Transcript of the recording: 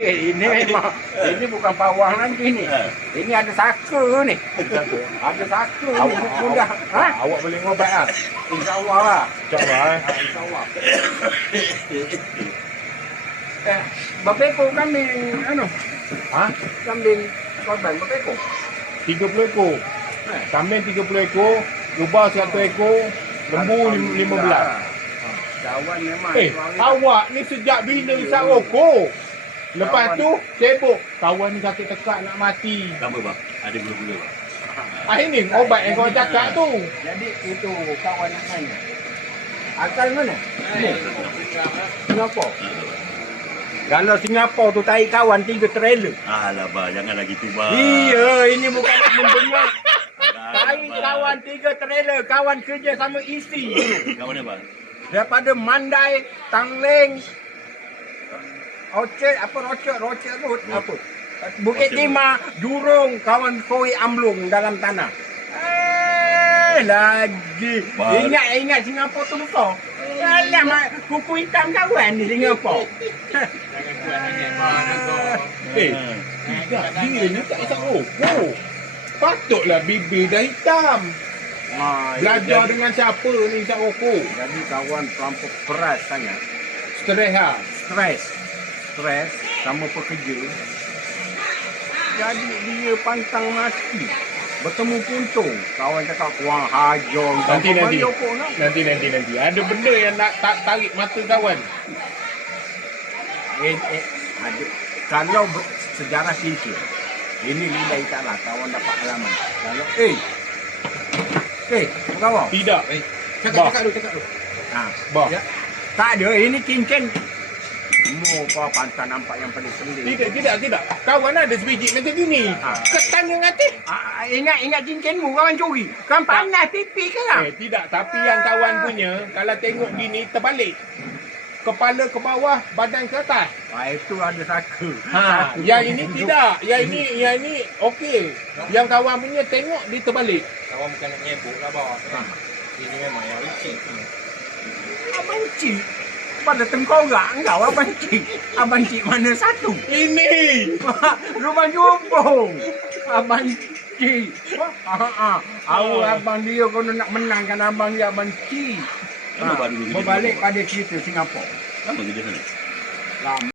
Eh, ini memang ini bukan pawang lagi ni. Ha. Ini ada saka ni. Ada saka ni Awak, mudah. Ha? Awak boleh ngobat ah. InsyaAllah lah. InsyaAllah eh. Ha, InsyaAllah. Eh, berpeko kambing, anu, Ha? kambing korban berpeko. 30 ekor. Eh. Kambing 30 ekor, rubah 100 ekor, lembu lim- 15. Kawan memang. Eh, awak ni sejak bila isap rokok? Lepas tu, sibuk. Kawan ni sakit tekak nak mati. Tambah bang. Ada gula-gula bang. Ah ini obat yang kau cakap tu. Jadi itu kawan nak tanya. Akal mana? Ni. Singapura. Kalau Singapura tu tarik kawan tiga trailer. Alah bang, janganlah gitu bang. Iya, ini bukan nak membengak. Alah, Tarik kawan tiga trailer. Kawan kerja sama isteri. Kawan mana bang? Daripada Mandai, Tangleng, Orchard, apa Orchard, Orchard Road, apa? Bukit Timah, Jurong, kawan koi amblung dalam tanah. Eh, lagi. Baru- Ingat, ingat Singapura tu besar. Alah, mak, kuku hitam kawan ni Singapura. Eh, tidak. Dia ni tak isap rokok. Patutlah bibir dah hitam. Ha, Belajar jadi, dengan siapa ni isap rokok? jadi kawan terlampau berat sangat. Stres lah. Stres. Stres sama pekerja. Jadi dia pantang mati. Bertemu puntung. Kawan cakap kurang hajong. Nanti, nanti. Nanti, nanti, nanti. Ada benda yang nak tak tarik mata kawan. Eh, eh, ada. Kalau ber- sejarah cincin. Ini lidah taklah kawan dapat pengalaman. Kalau eh. Eh, kawan. Tidak. Eh, Cakap, cakap dulu, cakap dulu. Ha. Bah. Ya. Tak ada, ini cincin. Mu kau pantang nampak yang paling penting. Tidak, tidak, tidak. Kawan ada sebiji macam gini. Ha. Ketanya ngati. Ah, ingat ingat cincinmu kawan curi. Kan panas pipi ke lah. Eh, tidak. Tapi yang kawan punya, kalau tengok gini, terbalik. Kepala ke bawah, badan ke atas. Ah, itu ada saka. Ha, Saka yang ini tunjuk. tidak. Yang ini, yang ini okey. Yang kawan punya tengok dia terbalik. Kawan bukan nak nyebuk lah bawah. Ha. Ini memang yang licik. Abang Cik. Pada tengkorak engkau Abang Cik. Abang Cik mana satu? Ini. Rumah jumpung. Abang Cik. Ha, ha. Awak abang dia kalau nak menangkan abang dia Abang Cik. Kerja berbalik pada cerita Singapura. Lama kerja sana. Lama.